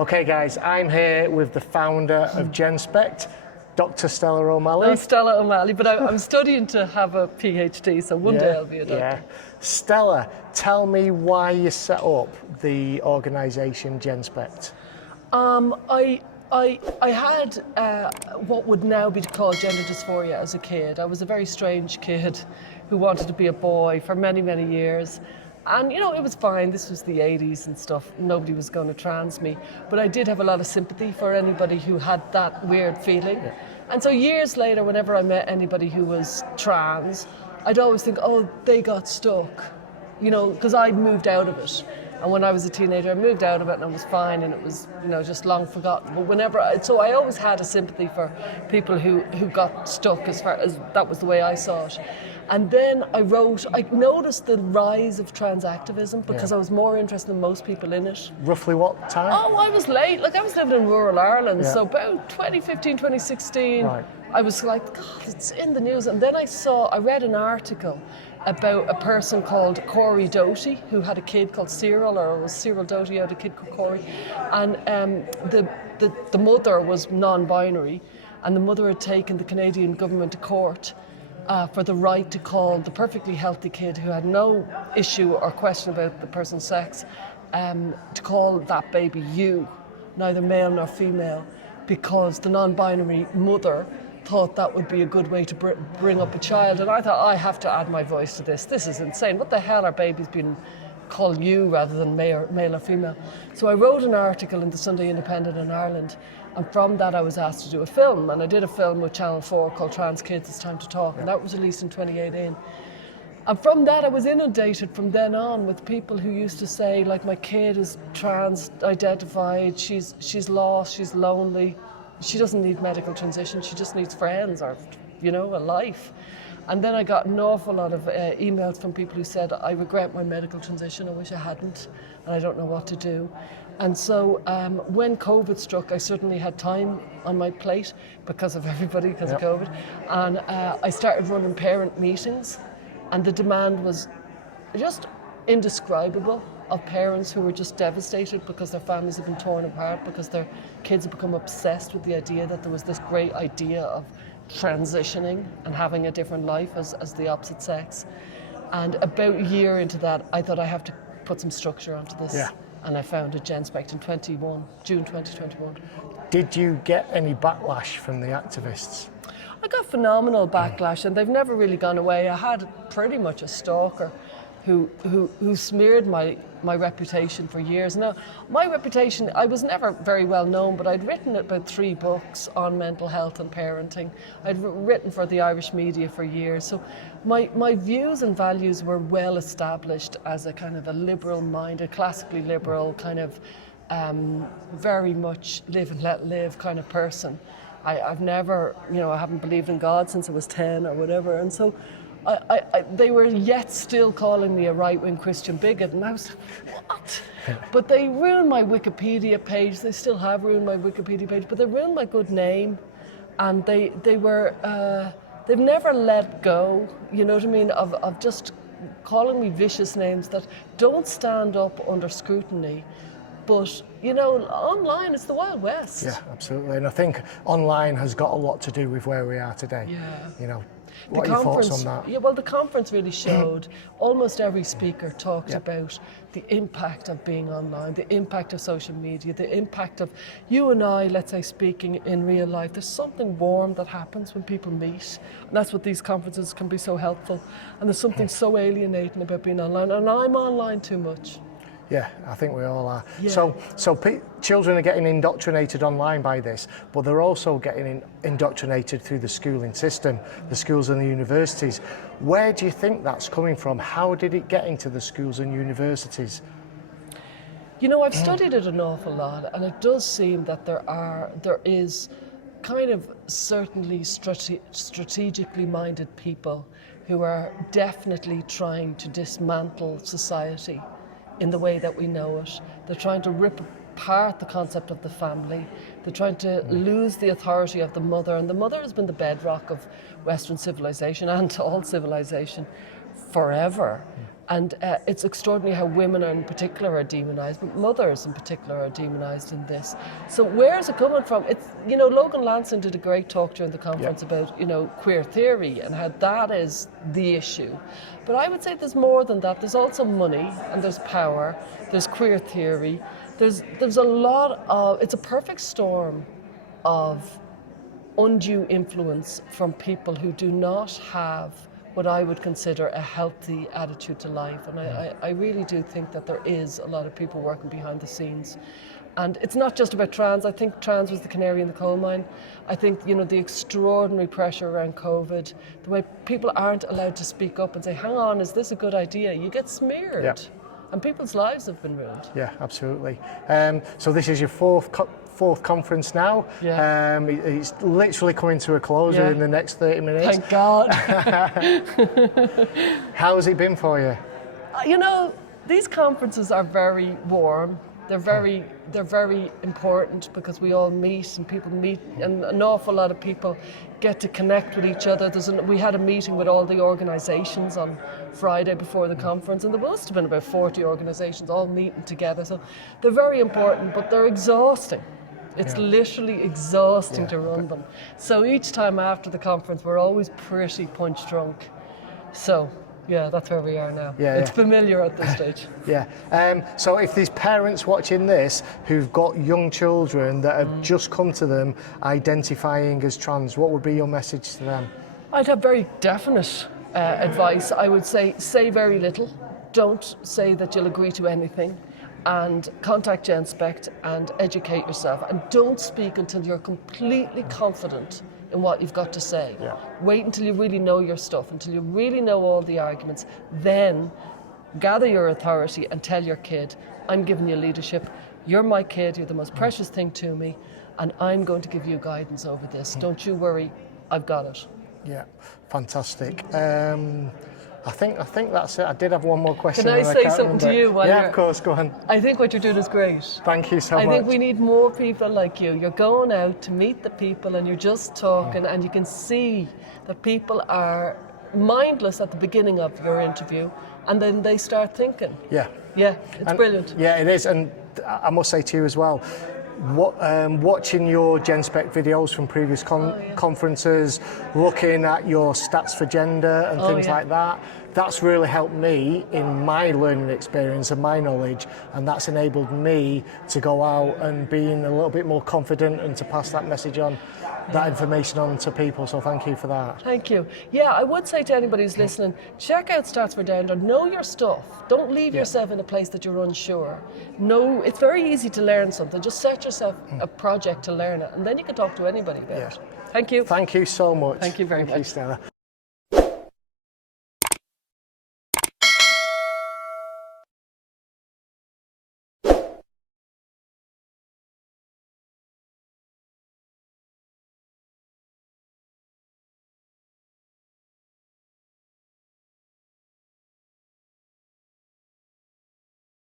Okay guys, I'm here with the founder of Genspect, Dr. Stella O'Malley. I'm Stella O'Malley, but I'm studying to have a PhD, so one day I'll be a doctor. Yeah. Stella, tell me why you set up the organisation Genspect. I had what would now be called gender dysphoria as a kid. I was a very strange kid who wanted to be a boy for many, many years. And, you know, it was fine. This was the 80s and stuff. Nobody was going to trans me. But I did have a lot of sympathy for anybody who had that weird feeling. Yeah. And so years later, whenever I met anybody who was trans, I'd always think, oh, they got stuck, you know, because I'd moved out of it. And when I was a teenager, I moved out of it and I was fine and it was, you know, just long forgotten. But so I always had a sympathy for people who got stuck, as far as that was the way I saw it. And then I noticed the rise of trans activism because I was more interested than most people in it. Roughly what time? Oh, I was late. Like, I was living in rural Ireland. So about 2015, 2016, right. I was like, God, it's in the news. And then I read an article about a person called Corey Doty who had a kid called Cyril, or it was Cyril Doty had a kid called Corey. And the mother was non-binary, and the mother had taken the Canadian government to court for the right to call the perfectly healthy kid who had no issue or question about the person's sex, to call that baby you, neither male nor female, because the non-binary mother thought that would be a good way to bring up a child. And I thought, I have to add my voice to this. This is insane. What the hell are babies being called you rather than male or female? So I wrote an article in the Sunday Independent in Ireland, and from that I was asked to do a film, and I did a film with Channel 4 called Trans Kids, It's Time to Talk, and that was released in 2018. And from that I was inundated from then on with people who used to say, like, my kid is trans identified, she's lost, she's lonely, she doesn't need medical transition, she just needs friends or, you know, a life. And then I got an awful lot of emails from people who said, I regret my medical transition, I wish I hadn't, and I don't know what to do. And so when COVID struck, I certainly had time on my plate because of everybody, because of COVID. And I started running parent meetings, and the demand was just indescribable, of parents who were just devastated because their families have been torn apart, because their kids have become obsessed with the idea that there was this great idea of transitioning and having a different life as the opposite sex. And about a year into that, I thought I have to put some structure onto this. Yeah. And I founded Genspect in June 2021. Did you get any backlash from the activists? I got phenomenal backlash, and they've never really gone away. I had pretty much a stalker who smeared my reputation for years. Now, my reputation, I was never very well known, but I'd written about 3 books on mental health and parenting. I'd written for the Irish media for years. So my views and values were well established as a kind of a liberal-minded, classically liberal, kind of very much live and let live kind of person. I've never, you know, I haven't believed in God since I was 10 or whatever. And so they were yet still calling me a right-wing Christian bigot, and I was like, what? But they ruined my Wikipedia page. They still have ruined my Wikipedia page, but they ruined my good name, and they've never let go, you know what I mean, of just calling me vicious names that don't stand up under scrutiny. But, you know, online, it's the Wild West. Yeah, absolutely. And I think online has got a lot to do with where we are today. Yeah. You know, what are your thoughts on that? Yeah, well, the conference really showed, almost every speaker talked about the impact of being online, the impact of social media, the impact of you and I, let's say, speaking in real life. There's something warm that happens when people meet. And that's what these conferences can be so helpful. And there's something so alienating about being online. And I'm online too much. Yeah, I think we all are. Yeah. So children are getting indoctrinated online by this, but they're also getting indoctrinated through the schooling system, the schools and the universities. Where do you think that's coming from? How did it get into the schools and universities? You know, I've studied it an awful lot, and it does seem that there is kind of certainly strategically minded people who are definitely trying to dismantle society in the way that we know it. They're trying to rip apart the concept of the family. They're trying to lose the authority of the mother, and the mother has been the bedrock of Western civilization and all civilization forever. And it's extraordinary how women in particular are demonised, but mothers in particular are demonised in this. So where's it coming from? It's, you know, Logan Lansing did a great talk during the conference about, you know, queer theory and how that is the issue. But I would say there's more than that. There's also money and there's power. There's queer theory. There's a lot of, it's a perfect storm of undue influence from people who do not have what I would consider a healthy attitude to life. And I really do think that there is a lot of people working behind the scenes. And it's not just about trans. I think trans was the canary in the coal mine. I think, you know, the extraordinary pressure around COVID, the way people aren't allowed to speak up and say, hang on, is this a good idea? You get smeared. Yeah. And people's lives have been ruined. Yeah, absolutely. So this is your fourth conference now. Yeah. It's literally coming to a close in the next 30 minutes. Thank God. How has it been for you? You know, these conferences are very warm. They're very important because we all meet and people meet, and an awful lot of people get to connect with each other. We had a meeting with all the organisations on Friday before the conference, and there must have been about 40 organisations all meeting together. So they're very important, but they're exhausting. It's literally exhausting to run them. So each time after the conference, we're always pretty punch drunk. So yeah, that's where we are now. It's familiar at this stage. So if there's parents watching this who've got young children that have just come to them identifying as trans, what would be your message to them? I'd have very definite advice. I would say very little. Don't say that you'll agree to anything. And contact Genspect and educate yourself. And don't speak until you're completely confident in what you've got to say. Wait until you really know your stuff, until you really know all the arguments. Then gather your authority and tell your kid, I'm giving you leadership. You're my kid, you're the most precious thing to me, and I'm going to give you guidance over this. Don't you worry, I've got it. Yeah, fantastic. I think that's it. I did have one more question. Can I say something to you? Of course, go on. I think what you're doing is great. Thank you so much. I think we need more people like you. You're going out to meet the people and you're just talking, and you can see that people are mindless at the beginning of your interview, and then they start thinking. Yeah, it's brilliant. Yeah, it is. And I must say to you as well, watching your Genspect videos from previous conferences, looking at your stats for gender and things like that, that's really helped me in my learning experience and my knowledge, and that's enabled me to go out and being a little bit more confident and to pass that message on, that information on to people. So thank you for that. Thank you. Yeah, I would say to anybody who's listening, check out Stats for Gender, know your stuff. Don't leave yourself in a place that you're unsure. No, it's very easy to learn something. Just set yourself a project to learn it, and then you can talk to anybody about it. Thank you. Thank you so much. Thank you very much. Thank you, Stella.